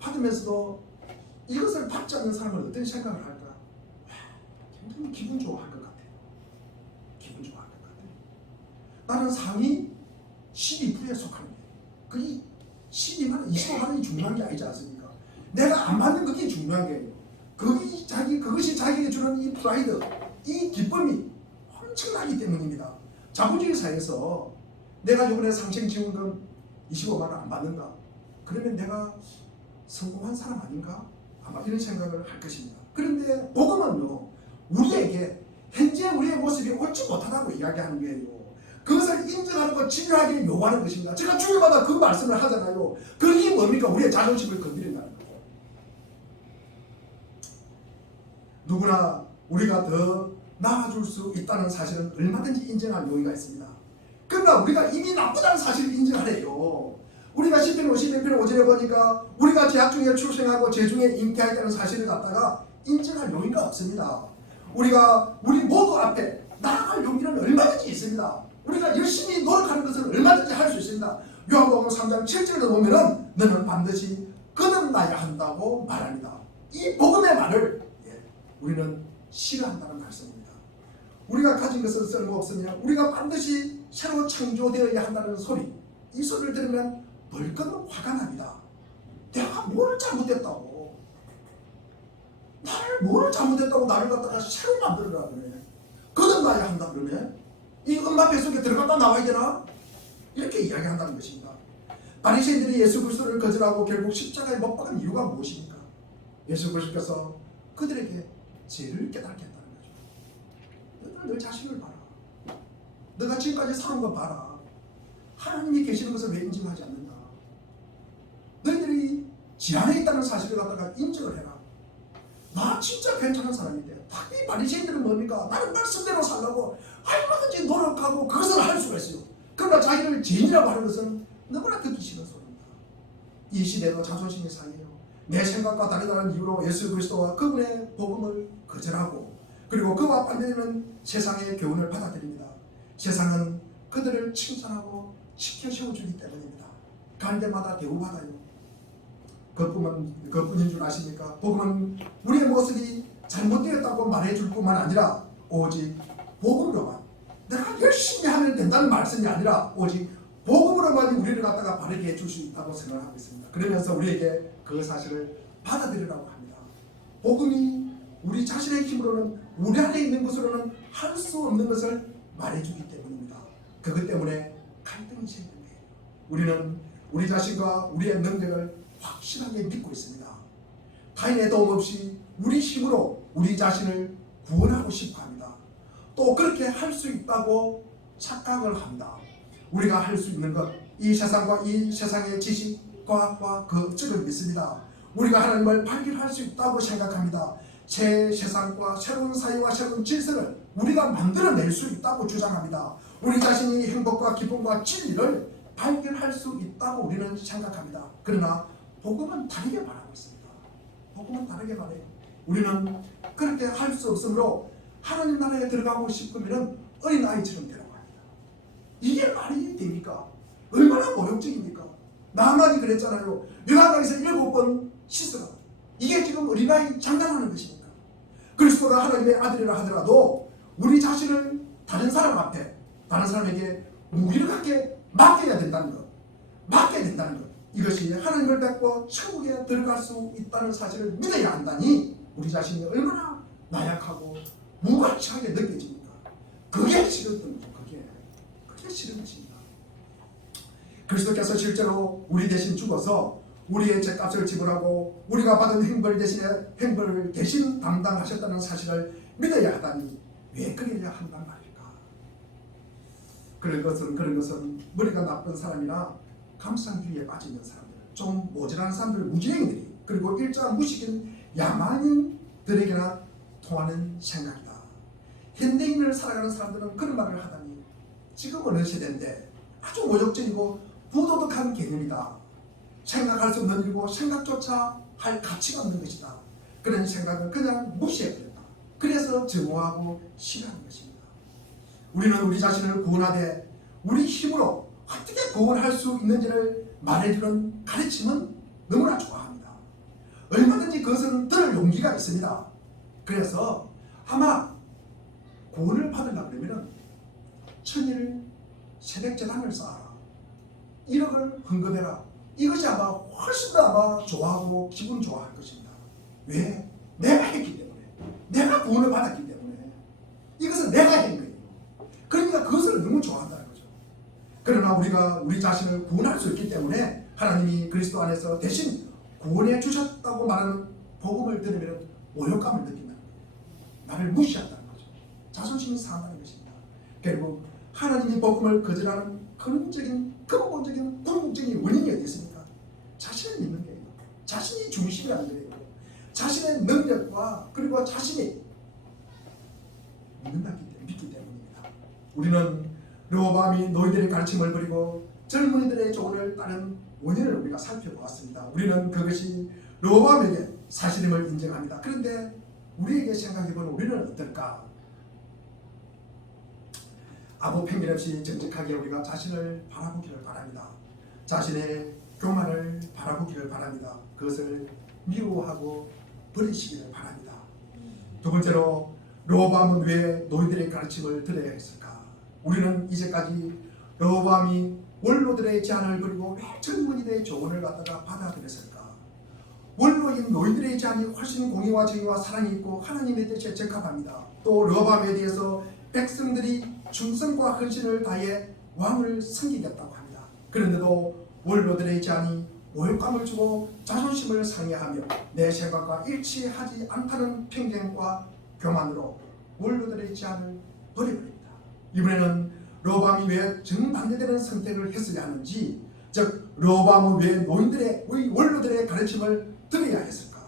받으면서도 이것을 받지 않는 사람은 어떤 생각을 할까? 굉장히 기분 좋아할 것 같아요. 기분 좋아할 것 같아요. 나는 상위 12%에 속하는 거예요. 그게 12만 원, 25만 원이 중요한 게 아니지 않습니까? 내가 안 받는 그게 중요한 거예요. 그것이 자기에게 주는 이 프라이드, 이 기쁨이 엄청나기 때문입니다. 자본주의 사회에서 내가 이번에 상생지원금 25만 원 안 받는다. 그러면 내가 성공한 사람 아닌가? 아마 이런 생각을 할 것입니다. 그런데 복음은요, 우리에게 현재 우리의 모습이 옳지 못하다고 이야기하는 거예요. 그것을 인정하고 진료하게 요구하는 것입니다. 제가 주일마다 그 말씀을 하잖아요. 그게 뭡니까? 우리의 자존심을 건드린다는 거예요. 누구나 우리가 더 나아질 수 있다는 사실은 얼마든지 인정할 용의가 있습니다. 그러나 우리가 이미 나쁘다는 사실을 인정하래요. 우리가 10편 51편 5절에 보니까 우리가 제약 중에 출생하고 죄중에 잉태하였다는 사실을 갖다가 인정할 용의가 없습니다. 우리 모두 앞에 나아갈 용기는 얼마든지 있습니다. 우리가 열심히 노력하는 것은 얼마든지 할 수 있습니다. 요한복음 3장 7절에 보면은 너는 반드시 거듭나야 한다고 말합니다. 이 복음의 말을 우리는 싫어한다는 말씀입니다. 우리가 가진 것은 쓸모없으며 우리가 반드시 새로 창조되어야 한다는 소리, 이 소리를 들으면 벌컥 화가 납니다. 내가 뭘 잘못했다고, 나를 갖다가 새로 만들어라 그래. 거듭나야 한다 그러네. 이 엄마 뱃속에 들어갔다 나와야 되나? 이렇게 이야기한다는 것입니다. 바리새인들이 예수 그리스도를 거절하고 결국 십자가에 못 박은 이유가 무엇입니까? 예수 그리스도께서 그들에게 죄를 깨닫게 했다는 거죠. 너희 자신을 봐라. 너가 지금까지 살은 거 봐라. 하나님이 계시는 것을 왜 인정하지 않는다? 너희들이 지안에 있다는 사실을 갖다가 인정을 해라. 나 진짜 괜찮은 사람인데 이 바리새인들은 뭡니까? 나는 말씀대로 살라고 얼마든지 노력하고 그것을 할 수가 있어요. 그러나 자기를 죄인이라고 하는 것은 너무나 듣기 싫은 소리입니다. 이 시대도 자존심이 상해요. 내 생각과 다르다는 이유로 예수 그리스도와 그분의 복음을 거절하고 그리고 그와 반대되는 세상의 교훈을 받아들입니다. 세상은 그들을 칭찬하고 시켜 세워주기 때문입니다. 갈 때마다 대우받아요. 그뿐인 줄 아십니까? 복음은 우리의 모습이 잘못되었다고 말해줄 뿐만 아니라 오직 복음으로만, 내가 열심히 하면 된다는 말씀이 아니라 오직 복음으로만 우리를 갖다가 바르게 해줄 수 있다고 생각하고 있습니다. 그러면서 우리에게 그 사실을 받아들이라고 합니다. 복음이 우리 자신의 힘으로는, 우리 안에 있는 것으로는 할 수 없는 것을 말해주기 때문입니다. 그것 때문에 갈등이 생기는 거예요. 우리는 우리 자신과 우리의 능력을 확실하게 믿고 있습니다. 타인의 도움 없이 우리 힘으로 우리 자신을 구원하고 싶어 합니다. 또 그렇게 할 수 있다고 착각을 합니다. 우리가 할 수 있는 것, 이 세상과 이 세상의 지식, 과학과 그것을 믿습니다. 우리가 하나님을 발견할 수 있다고 생각합니다. 새 세상과 새로운 사회와 새로운 질서를 우리가 만들어낼 수 있다고 주장합니다. 우리 자신이 행복과 기쁨과 진리를 발견할 수 있다고 우리는 생각합니다. 그러나 복음은 다르게 말하고 있습니다. 복음은 다르게 말해요. 우리는 그렇게 할 수 없으므로 하나님 나라에 들어가고 싶으면 어린아이처럼 되라고 합니다. 이게 말이 됩니까? 얼마나 모욕적입니까? 나만이 그랬잖아요. 요단강에서 7번 씻으라. 이게 지금 어린아이 장난하는 것입니까? 그리스도가 하나님의 아들이라 하더라도 우리 자신을 다른 사람 앞에, 다른 사람에게 무기력하게 맡겨야 된다는 것, 맡겨야 된다는 것, 이것이 하나님을 뵙고 천국에 들어갈 수 있다는 사실을 믿어야 한다니 우리 자신이 얼마나 나약하고 무가치하게 느껴집니까? 그게 싫었던 거죠. 그게 싫은 것입니다. 그리스도께서 실제로 우리 대신 죽어서 우리의 죄값을 지불하고 우리가 받은 행벌 대신 담당하셨다는 사실을 믿어야 하다니 왜 그래야 한단 말일까? 그런 것은 머리가 나쁜 사람이나 감상주의에 빠져 있는 사람들, 좀 모자란 사람들, 무지랭이들이, 그리고 일자 무식인 야만인들에게나 통하는 생각이다. 현대인을 살아가는 사람들은 그런 말을 하다니 지금 어느 세대인데 아주 모욕적이고 부도덕한 개념이다. 생각할 수 없는 일이고 생각조차 할 가치가 없는 것이다. 그런 생각을 그냥 무시해버렸다. 그래서 증오하고 싫어하는 것입니다. 우리는 우리 자신을 구원하되 우리 힘으로 어떻게 구원할 수 있는지를 말해주는 가르침은 너무나 좋아합니다. 얼마든지 그것은 들을 용기가 있습니다. 그래서 아마 구원을 받으려고 하면 천일 세백제단을 쌓아라, 1억을 헌금해라, 이것이 아마 훨씬 더 아마 좋아하고 기분 좋아할 것입니다. 왜? 내가 했기 때문에, 내가 구원을 받았기 때문에, 이것은 내가 한 거예요. 그러니까 그것을 너무 좋아한다는 거죠. 그러나 우리가 우리 자신을 구원할 수 있기 때문에 하나님이 그리스도 안에서 대신 구원해 주셨다고 말하는 복음을 들으면 모욕감을 느낀다는 거예요. 나를 무시한다는 거죠. 자존심이 상한다는 것입니다. 결국 하나님이 복음을 거절하는 근본적인 궁극적인 원인이 어디 있습니까? 자신을 믿는 거예요. 자신이 중심이라는 거예요. 자신의 능력과 그리고 자신이 믿기 때문입니다. 우리는 르호보암이 너희들의 가르침을 버리고 젊은이들의 조언을 따른 원인을 우리가 살펴보았습니다. 우리는 그것이 르호보암에게 사실임을 인정합니다. 그런데 우리에게 생각해보면 우리는 어떨까? 아무 편견 없이 정직하게 우리가 자신을 바라보기를 바랍니다. 자신의 교만을 바라보기를 바랍니다. 그것을 미워하고 버리시기를 바랍니다. 두 번째로 르호보암은 왜 너희들의 가르침을 들어야 했을까? 우리는 이제까지 르호보암이 원로들의 제안을 버리고 왜 젊은이들의 조언을 갖다가 받아들였을까? 원로인 너희들의 제안이 훨씬 공의와 정의와 사랑이 있고 하나님의 뜻에 적합합니다. 또 르호보암에 대해서 백성들이 충성과 헌신을 다해 왕을 섬기겠다고 합니다. 그런데도 원로들의 제안이 모욕감을 주고 자존심을 상해하며 내 생각과 일치하지 않다는 편견과 교만으로 원로들의 제안을 버려버립니다. 이번에는 르호보암이 왜 정반대되는 선택을 했어야 하는지, 즉 르호보암은 왜 노인들의 원로들의 가르침을 들어야 했을까?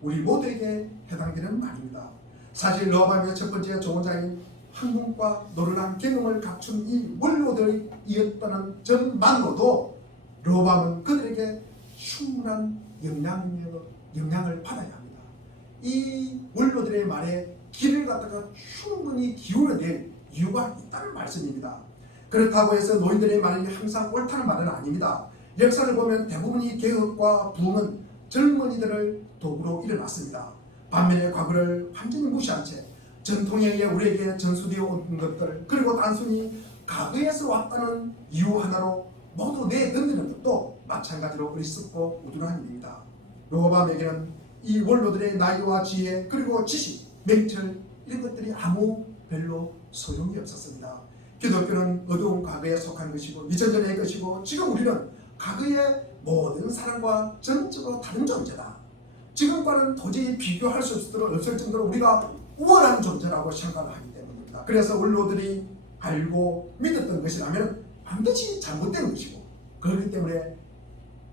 우리 모두에게 해당되는 말입니다. 사실 르호보암의 첫 번째 조언자인 학문과 노련한 경험을 갖춘 이 원로들이었다는 점만으로도 르호보암은 그들에게 충분한 영향을 받아야 합니다. 이 원로들의 말에 귀를 갖다가 충분히 기울여낼 이유가 있다는 말씀입니다. 그렇다고 해서 노인들의 말이 항상 옳다는 말은 아닙니다. 역사를 보면 대부분의 개혁과 부흥은 젊은이들을 도구로 일어났습니다. 반면에 과거를 완전히 무시한 채 전통에 의해 우리에게 전수되어 온 것들, 그리고 단순히 과거에서 왔다는 이유 하나로 모두 내던지는 것도 마찬가지로 어리석고 우둔한 일입니다. 르호보암에게는 이 원로들의 나이와 지혜, 그리고 지식, 맹철, 이런 것들이 별로 소용이 없었습니다. 기독교는 어두운 과거에 속한 것이고 2000년 전의 것이고, 지금 우리는 과거의 모든 사람과 전적으로 다른 존재다. 지금과는 도저히 비교할 수 없을 정도로 우리가 우월한 존재라고 생각을 하기 때문입니다. 그래서 원로들이 알고 믿었던 것이라면 반드시 잘못된 것이고, 그렇기 때문에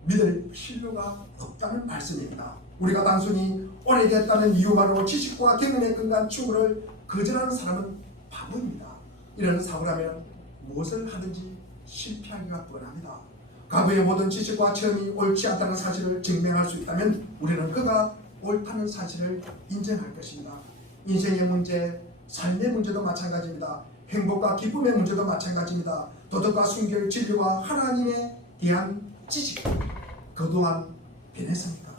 믿을 필요가 없다는 말씀입니다. 우리가 단순히 오래됐다는 이유만으로 지식과 경험에 근거한 충고를 거절하는 사람은 바보입니다. 이런 사고라면 무엇을 하든지 실패하기가 뻔합니다. 과거의 모든 지식과 체험이 옳지 않다는 사실을 증명할 수 있다면 우리는 그가 옳다는 사실을 인정할 것입니다. 인생의 문제, 삶의 문제도 마찬가지입니다. 행복과 기쁨의 문제도 마찬가지입니다. 도덕과 순결, 진리와 하나님에 대한 지식, 그동안 변했습니까?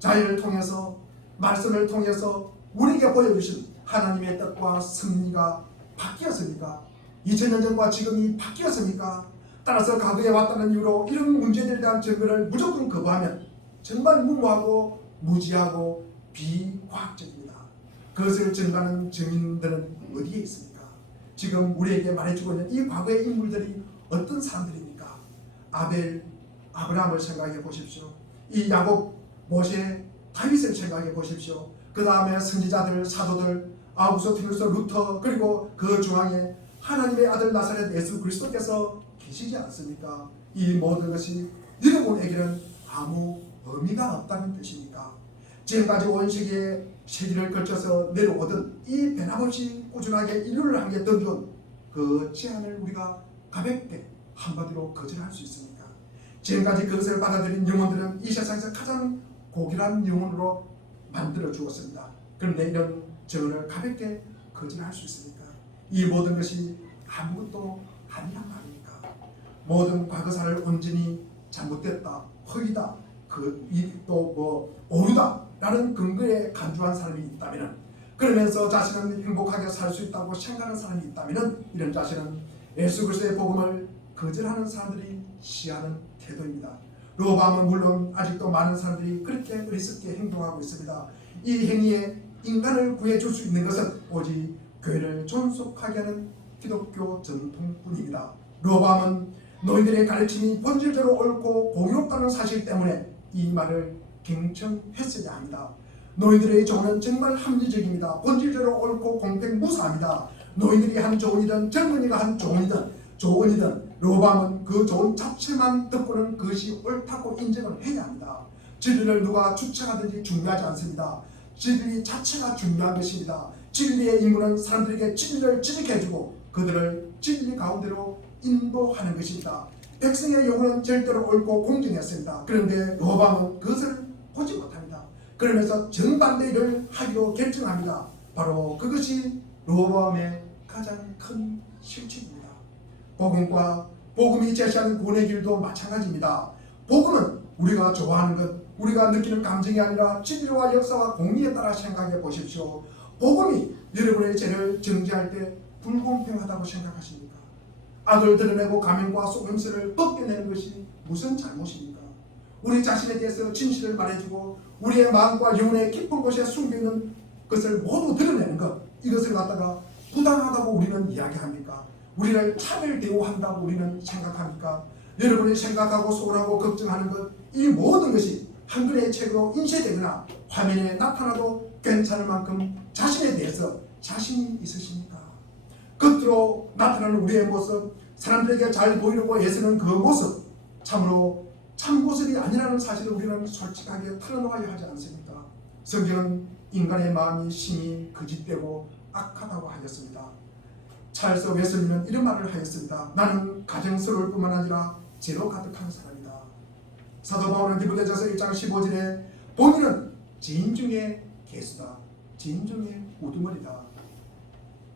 자연을 통해서, 말씀을 통해서 우리에게 보여주신 하나님의 뜻과 섭리가 바뀌었습니까? 2000년 전과 지금이 바뀌었습니까? 따라서 과거에 왔다는 이유로 이런 문제들에 대한 증거를 무조건 거부하면 정말 무모하고 무지하고 비과학적입니다. 그것을 증거하는 증인들은 어디에 있습니까? 지금 우리에게 말해주고 있는 이 과거의 인물들이 어떤 사람들입니까? 아벨, 아브라함을 생각해 보십시오. 이 야곱, 모세, 다윗을 생각해 보십시오. 그 다음에 선지자들, 사도들, 아우구서, 디모데서, 루터, 그리고 그 중앙에 하나님의 아들 나사렛 예수 그리스도께서 계시지 않습니까? 이 모든 것이 여러분에게는 아무 의미가 없다는 뜻입니까? 지금까지 온 세계에 세기를 걸쳐서 내려오던 이 변함없이 꾸준하게 인류를 향해 던져온 그 제안을 우리가 가볍게 한마디로 거절할 수 있습니까? 지금까지 그것을 받아들인 영혼들은 이 세상에서 가장 고귀한 영혼으로 만들어 주었습니다. 그런데 이런 증언을 가볍게 거절할 수 있습니까? 이 모든 것이 아무것도 아니란 말입니까? 모든 과거사를 온전히 잘못됐다, 허위다, 오류다라는 근거에 간주한 사람이 있다면, 그러면서 자신은 행복하게 살 수 있다고 생각하는 사람이 있다면, 이런 자신은 예수 그리스도의 복음을 거절하는 사람들이 시하는 태도입니다. 로밤은 물론 아직도 많은 사람들이 그렇게 어리석게 행동하고 있습니다. 이 행위에 인간을 구해줄 수 있는 것은 오직 교회를 존속하게 하는 기독교 전통뿐입니다. 로밤은 너희들의 가르침이 본질적으로 옳고 공의롭다는 사실 때문에 이 말을 경청했어야 합니다. 너희들의 조언은 정말 합리적입니다. 본질적으로 옳고 공평무사합니다. 너희들이 한 조언이든 젊은이가 한 조언이든 로밤은 그 조언 자체만 듣고는 그것이 옳다고 인정을 해야 합니다. 진리를 누가 주체하든지 중요하지 않습니다. 진리 자체가 중요한 것입니다. 진리의 임무는 사람들에게 진리를 지식해주고 그들을 진리 가운데로 인도하는 것입니다. 백성의 요구는 절대로 옳고 공정했습니다. 그런데 로밤은 그것을 보지 못합니다. 그러면서 정반대 일을 하기로 결정합니다. 바로 그것이 로밤의 가장 큰 실책입니다. 복음과 복음이 제시하는 구원의 길도 마찬가지입니다. 복음은 우리가 좋아하는 것, 우리가 느끼는 감정이 아니라 진리와 역사와 공의에 따라 생각해 보십시오. 복음이 여러분의 죄를 정죄할 때 불공평하다고 생각하십니까? 악을 드러내고 가면과 속임수를 벗겨내는 것이 무슨 잘못입니까? 우리 자신에 대해서 진실을 말해주고 우리의 마음과 영혼의 깊은 곳에 숨겨있는 것을 모두 드러내는 것, 이것을 갖다가 부당하다고 우리는 이야기합니까? 우리를 차별 대우한다고 우리는 생각합니까? 여러분이 생각하고 소원하고 걱정하는 것, 이 모든 것이 한글의 책으로 인쇄되거나 화면에 나타나도 괜찮을 만큼 자신에 대해서 자신이 있으십니까? 겉으로 나타나는 우리의 모습, 사람들에게 잘 보이려고 애쓰는 그 모습, 참으로 참 모습이 아니라는 사실을 우리는 솔직하게 털어놓아야 하지 않습니까? 성경은 인간의 마음이 심히 거짓되고 악하다고 하였습니다. 찰스 웨슬리는 이런 말을 하였습니다. 나는 가정스러울 뿐만 아니라 죄로 가득한 사람이다. 사도 바울은 디모데전서 1장 15절에 본인은 죄인 중에 개수다, 죄인 중에 우두머리다.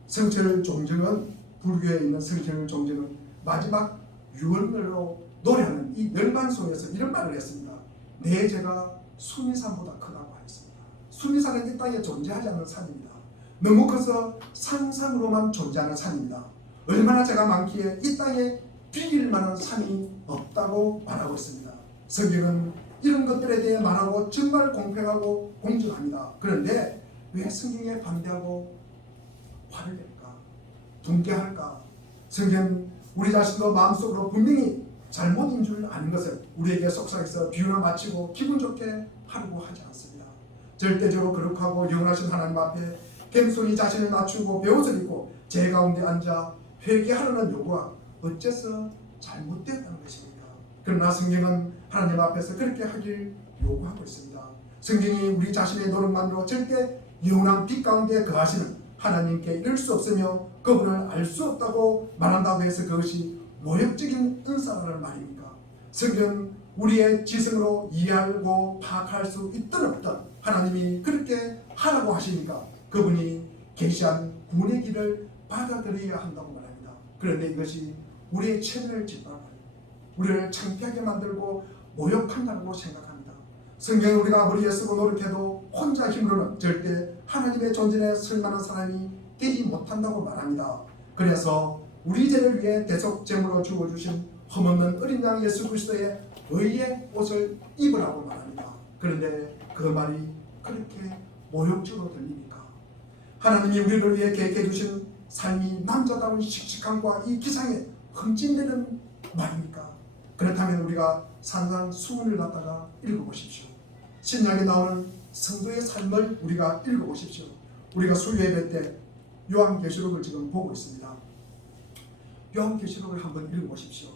성철 종정은, 불교에 있는 성철 종정은 마지막 유언으로 노래하는 이 멸망 속에서 이런 말을 했습니다. 내 죄가 수미산보다 크다고 하였습니다. 수미산은 이 땅에 존재하지 않는 산입니다. 너무 커서 상상으로만 존재하는 산입니다. 얼마나 죄가 많기에 이 땅에 비길 만한 산이 없다고 말하고 있습니다. 성경은 이런 것들에 대해 말하고 정말 공평하고 공정합니다. 그런데 왜 성경에 반대하고 화를 낼까? 분개할까? 성경은 우리 자신도 마음속으로 분명히 잘못인 줄 아는 것을 우리에게 속삭여서 비유나 마치고 기분 좋게 하려고 하지 않습니다. 절대적으로 거룩하고 영원하신 하나님 앞에 겸손히 자신을 낮추고 배옷을 입고 제 가운데 앉아 회개하려는 요구가 어째서 잘못되었다는 것입니까? 그러나 성경은 하나님 앞에서 그렇게 하길 요구하고 있습니다. 성경이 우리 자신의 노력만으로 절대 영원한 빛 가운데 거하시는 하나님께 이를 수 없으며 그분을 알 수 없다고 말한다고 해서 그것이 모욕적인 은사라는 말입니까? 성경은 우리의 지성으로 이해하고 파악할 수 있든 없든 하나님이 그렇게 하라고 하시니까 그분이 계시한 구원의 길을 받아들여야 한다고 말합니다. 그런데 이것이 우리의 체면을 짓밟아요. 우리를 창피하게 만들고 모욕한다고 생각합니다. 성경에 우리가 아무리 애쓰고 노력해도 혼자 힘으로는 절대 하나님의 존재에 설만한 사람이 되지 못한다고 말합니다. 그래서 우리 죄를 위해 대속제물로 주어주신 흠없는 어린 양 예수 그리스도의 의의 옷을 입으라고 말합니다. 그런데 그 말이 그렇게 모욕적으로 들립니까? 하나님이 우리를 위해 계획해 주신 삶이 남자다운 씩씩함과 이 기상에 흠집내는 말입니까? 그렇다면 우리가 산상수훈을 갖다가 읽어보십시오. 신약에 나오는 성도의 삶을 우리가 읽어보십시오. 우리가 수요예배 때 요한계시록을 지금 보고 있습니다. 요한계시록을 한번 읽어보십시오.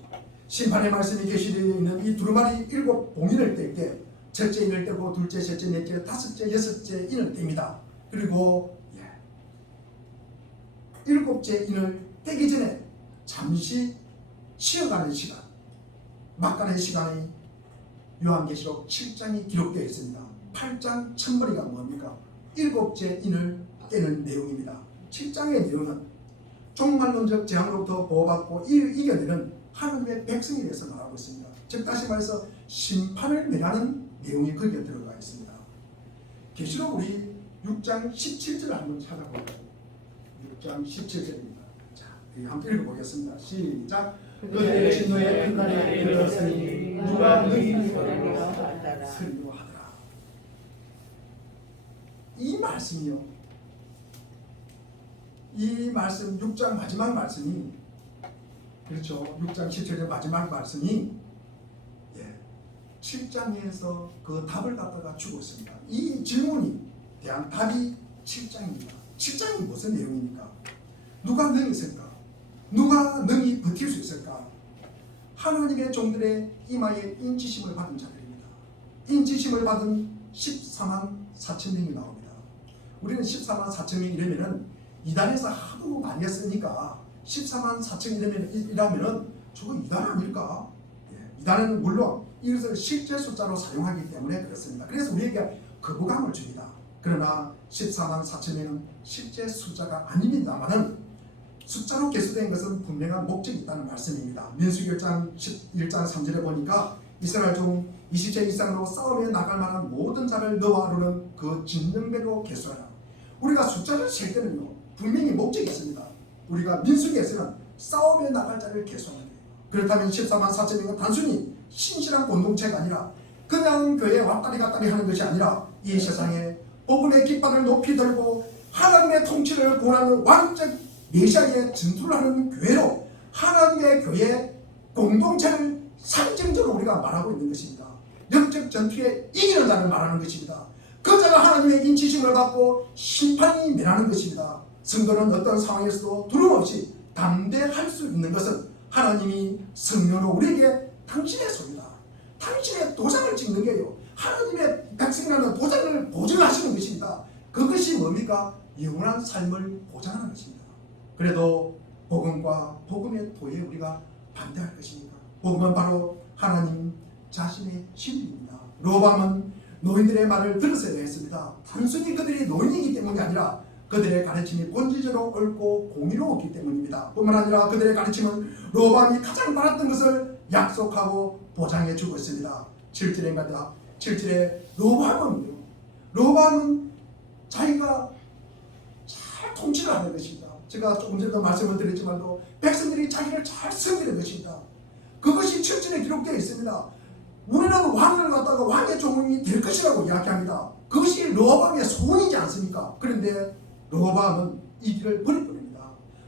심판의 말씀이 계시되어 있는 이 두루마리 7 봉인을 뗄 때 첫째 인을 떼고 둘째, 셋째, 넷째, 다섯째, 여섯째 인을 뗍니다. 그리고 7째 인을 떼기 전에 잠시 쉬어가는 시간, 막간의 시간이 요한계시록 7장이 기록되어 있습니다. 8장 첫머리가 뭡니까? 7째 인을 떼는 내용입니다. 7장의 내용은 종말론적 재앙으로부터 보호받고 이겨내는 하나님의 백성에 대해서 말하고 있습니다. 즉 다시 말해서 심판을 면하는 내용이 거기에 들어가 있습니다. 계시록 우리 6장 17절을 한번 찾아볼까요? 6장 17절입니다. 자, 한번 읽어보겠습니다. 시작. 그들의 진노의 큰 날이 이르렀으니 누가 너희 소리로 설교하더라. 이 말씀이요. 이 말씀 6장 마지막 말씀이 그렇죠. 6장 17절 마지막 말씀이 7장에서 그 답을 갖다가 주고 있습니다. 이 질문이 대한 답이 7장입니다. 7장이 무슨 내용입니까? 누가 능히 있을까? 누가 능히 버틸 수 있을까? 하나님의 종들의 이마에 인치심을 받은 자들입니다. 인치심을 받은 14만 4천 명이 나옵니다. 우리는 14만 4천 명 이러면은 이단에서 하도 많이 했으니까 14만 4천 이라면은 저거 이단 아닐까? 이단은 물론 이것을 실제 숫자로 사용하기 때문에 그렇습니다. 그래서 우리에게 거부감을 줍니다. 그러나 14만 4천 명은 실제 숫자가 아닙니다만은 숫자로 계수된 것은 분명한 목적이 있다는 말씀입니다. 민수기 1장 3절에 보니까 이스라엘 중 20세 이상으로 싸움에 나갈 만한 모든 자를 너와 아론은 그 진능배로 계수하라. 우리가 숫자를 셀 때는요 분명히 목적이 있습니다. 우리가 민수기에서는 싸움에 나갈 자를 계수하는 거예요. 그렇다면 14만 4천 명은 단순히 신실한 공동체가 아니라 그냥 교회에 왔다리 갔다리 하는 것이 아니라 이 세상에 복음의 깃발을 높이 들고 하나님의 통치를 권하는 왕적 메시아의 전투를 하는 교회로 하나님의 교회 공동체를 상징적으로 우리가 말하고 있는 것입니다. 영적 전투에 이기는 자를 말하는 것입니다. 그 자가 하나님의 인치심을 받고 심판이 면하는 것입니다. 성도는 어떤 상황에서도 두려움 없이 담대할 수 있는 것은 하나님이 성령으로 우리에게 당신의 소유다, 당신의 도장을 찍는 게요, 하나님의 백성이라는 도장을 보증하시는 것입니다. 그것이 뭡니까? 영원한 삶을 보장하는 것입니다. 그래도 복음과 복음의 도에 우리가 반대할 것입니까? 복음은 바로 하나님 자신의 진리입니다. 로밤은 노인들의 말을 들었어야 했습니다. 단순히 그들이 노인이기 때문이 아니라 그들의 가르침이 본질적으로 옳고 공의로웠기 때문입니다. 뿐만 아니라 그들의 가르침은 로밤이 가장 바랐던 것을 약속하고 보장해 주고 있습니다. 7절에 로밤은 자기가 잘 통치를 하는 것입니다. 제가 조금 전에도 말씀을 드렸지만도 백성들이 자기를 잘 섬기는 것입니다. 그것이 7절에 기록되어 있습니다. 우리는 왕을 갖다가 왕의 종이 될 것이라고 이야기합니다. 그것이 로밤의 소원이지 않습니까? 그런데 로밤은 이 길을 버릴 뿐입니다.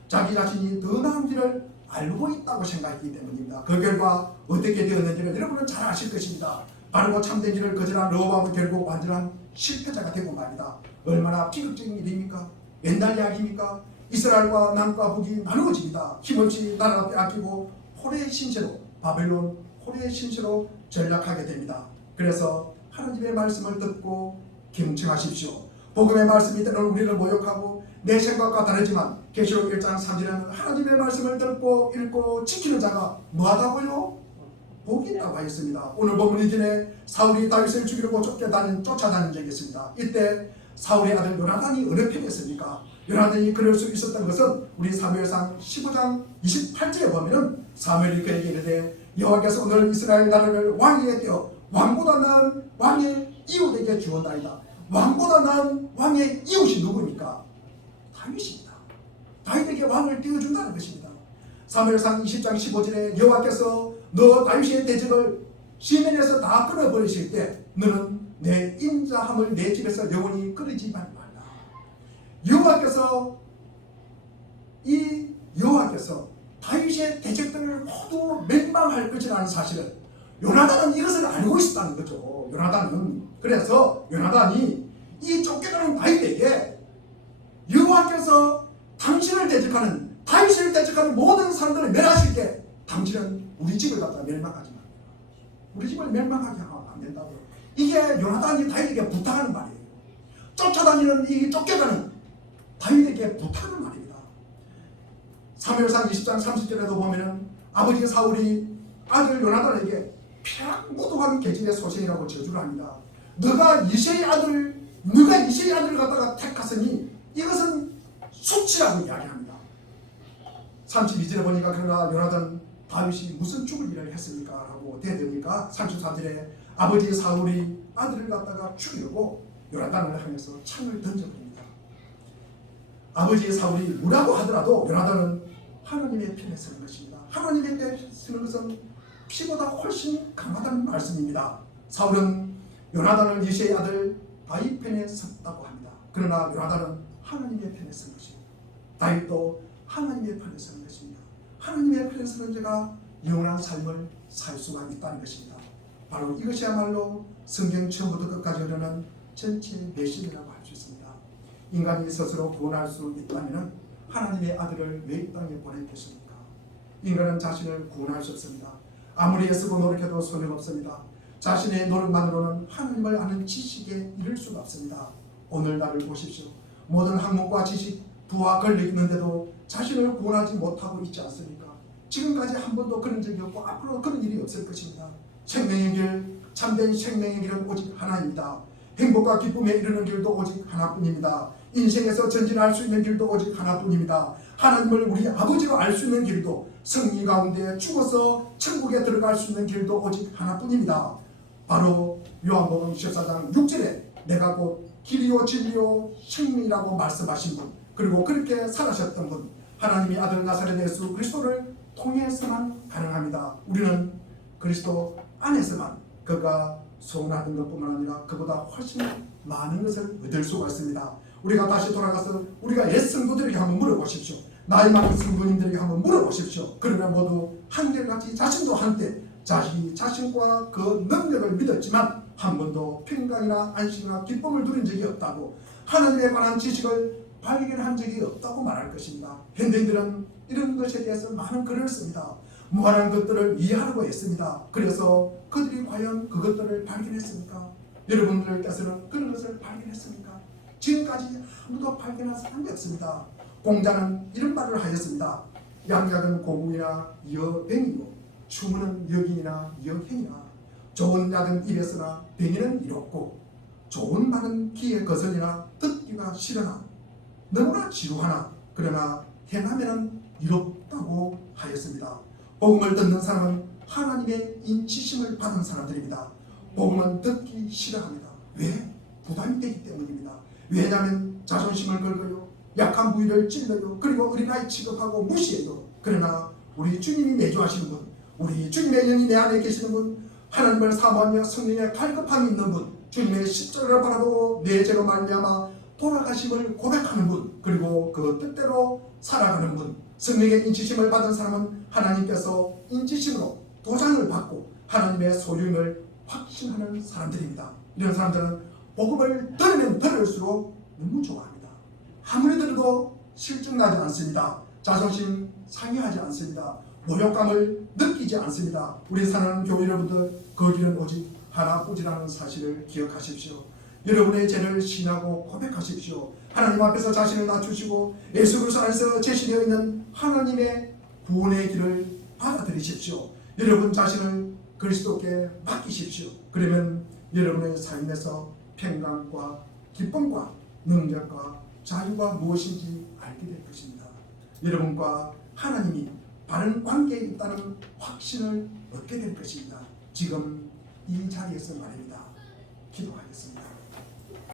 자기 자신이 더 나은 길을 알고 있다고 생각했기 때문입니다. 그 결과 어떻게 되었는지를 여러분은 잘 아실 것입니다. 바르고 참된 길을 거절한 로밤은 결국 완전한 실패자가 되고 말입니다. 얼마나 비극적인 일입니까? 옛날 이야기입니까? 이스라엘과 남과 북이 나누어집니다. 힘없이 나라가 빼앗기고 호레의 신세로, 바벨론 호레의 신세로 전락하게 됩니다. 그래서 하나님의 말씀을 듣고 경청하십시오. 복음의 말씀이 때로는 우리를 모욕하고 내 생각과 다르지만 계시록 1장 3절에는 하나님의 말씀을 듣고 읽고 지키는 자가 뭐하다고요? 복이 있다고 하였습니다. 오늘 보면 이전에 사울이 다윗을 죽이려고 쫓아다닌 적이 있습니다. 이때 사울의 아들 요나단이 어느 편이었습니까? 요나단이 그럴 수 있었던 것은 우리 사무엘상 15장 28절에 보면은 사무엘이 그에게 이르되 여호와께서 오늘 이스라엘 나라를 왕에게 떼어 왕보다 나은 왕의 이웃에게 주었나이다. 왕보다 나은 왕의 이웃이 누구입니까? 다윗입니다. 다윗에게 왕을 띄워준다는 것입니다. 사무엘상 20장 15절에 여호와께서 너 다윗의 대적을 시멘에서 다 끊어버리실 때 너는 내 인자함을 내 집에서 영원히 끊이지 말라. 여호와께서 다윗의 대적들을 모두 멸망할 것이라는 사실을 요나단은 이것을 알고 있었다는 거죠. 그래서 요나단이 이 쫓겨가는 다윗에게 여호와께서 당신을 대적하는 다윗을 대적하는 모든 사람들을 멸하실 때 당신은 우리 집을 갖다 멸망하지 마. 우리 집을 멸망하게 하면 안 된다고. 이게 요나단이 다윗에게 부탁하는 말이에요. 쫓아다니는 이 쫓겨가는 다윗에게 부탁하는 말입니다. 사무엘상 20장 30절에도 보면은 아버지 사울이 아들 요나단에게 평무도한 계집의 소생이라고 저주를 합니다. 너가 이새의 아들을 갖다가 택하으니 이것은 수치라고 이야기합니다. 32절에 보니까 그러나 요나단 다윗이 무슨 죽을 일을 했습니까? 라고 대드니까 33절에 아버지 사울이 아들을 갖다가 죽이려고 요나단을 향해서 창을 던져버립니다. 아버지 사울이 뭐라고 하더라도 요나단은 하나님의 편에 서는 것입니다. 하나님의 편에 서는 것은 피보다 훨씬 강하다는 말씀입니다. 사울은 요나단을 이새의 아들 다윗 편에 섰다고 합니다. 그러나 요나단은 하나님의 편에 선 것입니다. 다윗도 하나님의 편에 서는 것입니다. 하나님의 편에 서는 자가 영원한 삶을 살 수가 있다는 것입니다. 바로 이것이야말로 성경 처음부터 끝까지 흐르는 전체 메시지라고 할 수 있습니다. 인간이 스스로 구원할 수 있다면 하나님의 아들을 왜 이 땅에 보냈겠습니까? 인간은 자신을 구원할 수 없습니다. 아무리 애쓰고 노력해도 소용없습니다. 자신의 노력만으로는 하나님을 아는 지식에 이를 수가 없습니다. 오늘날을 보십시오. 모든 학문과 지식, 부와 권력이 있는데도 자신을 구원하지 못하고 있지 않습니까? 지금까지 한 번도 그런 적이 없고 앞으로 그런 일이 없을 것입니다. 생명의 길, 참된 생명의 길은 오직 하나입니다. 행복과 기쁨에 이르는 길도 오직 하나뿐입니다. 인생에서 전진할 수 있는 길도 오직 하나뿐입니다. 하나님을 우리 아버지로 알 수 있는 길도, 승리 가운데 죽어서 천국에 들어갈 수 있는 길도 오직 하나뿐입니다. 바로 요한복음 14장 6절에 내가 곧 길이요 진리요 생명이라고 말씀하신 분, 그리고 그렇게 살아셨던 분, 하나님의 아들 나사렛 예수 그리스도를 통해서만 가능합니다. 우리는 그리스도 안에서만 그가 소원하던 것뿐만 아니라 그보다 훨씬 많은 것을 얻을 수가 있습니다. 우리가 다시 돌아가서 우리가 옛 성도들에게 한번 물어보십시오. 나이 많은 성도님들에게 한번 물어보십시오. 그러면 모두 한결같이 자신도 한때 자신과 그 능력을 믿었지만 한 번도 평강이나 안식이나 기쁨을 누린 적이 없다고, 하나님에 관한 지식을 발견한 적이 없다고 말할 것입니다. 현대인들은 이런 것에 대해서 많은 글을 씁니다. 무한한 것들을 이해하려고 했습니다. 그래서 그들이 과연 그것들을 발견했습니까? 여러분들께서는 그런 것을 발견했습니까? 지금까지 아무도 발견한 사람이 없습니다. 공자는 이런 말을 하였습니다. 양약은 고궁이나 여병이고 추문은 여gin이나 여행이나 좋은 약은 입에서나 병이는 이롭고 좋은 말은 귀에 거슬리나 듣기가 싫으나 너무나 지루하나 그러나 행하면 이롭다고 하였습니다. 복음을 듣는 사람은 하나님의 인치심을 받은 사람들입니다. 복음은 듣기 싫어합니다. 왜? 부담이 되기 때문입니다. 왜냐하면 자존심을 걸고요, 약한 부위를 찔러요, 그리고 어린아이 취급하고 무시해요. 그러나 우리 주님이 내주하시는 분, 우리 주님의 영이 내 안에 계시는 분, 하나님을 사모하며 성령의 갈급함이 있는 분, 주님의 십자가를 바라보고 내 죄로 말미암아 돌아가심을 고백하는 분, 그리고 그 뜻대로 살아가는 분, 성령의 인치심을 받은 사람은 하나님께서 인치심으로 도장을 받고 하나님의 소유임을 확신하는 사람들입니다. 이런 사람들은 복음을 들으면 들을수록 너무 좋아합니다. 아무리 들어도 실증나지 않습니다. 자존심 상해하지 않습니다. 모욕감을 느끼지 않습니다. 우리 사랑하는 교회 여러분들, 그 길은 오직 하나뿐이라는 사실을 기억하십시오. 여러분의 죄를 신하고 고백하십시오. 하나님 앞에서 자신을 낮추시고 예수 그리스도 안에서 제시되어 있는 하나님의 구원의 길을 받아들이십시오. 여러분 자신을 그리스도께 맡기십시오. 그러면 여러분의 삶에서 평강과 기쁨과 능력과 자유가 무엇인지 알게 될 것입니다. 여러분과 하나님이 바른 관계에 있다는 확신을 얻게 될 것입니다. 지금 이 자리에서 말입니다. 기도하겠습니다.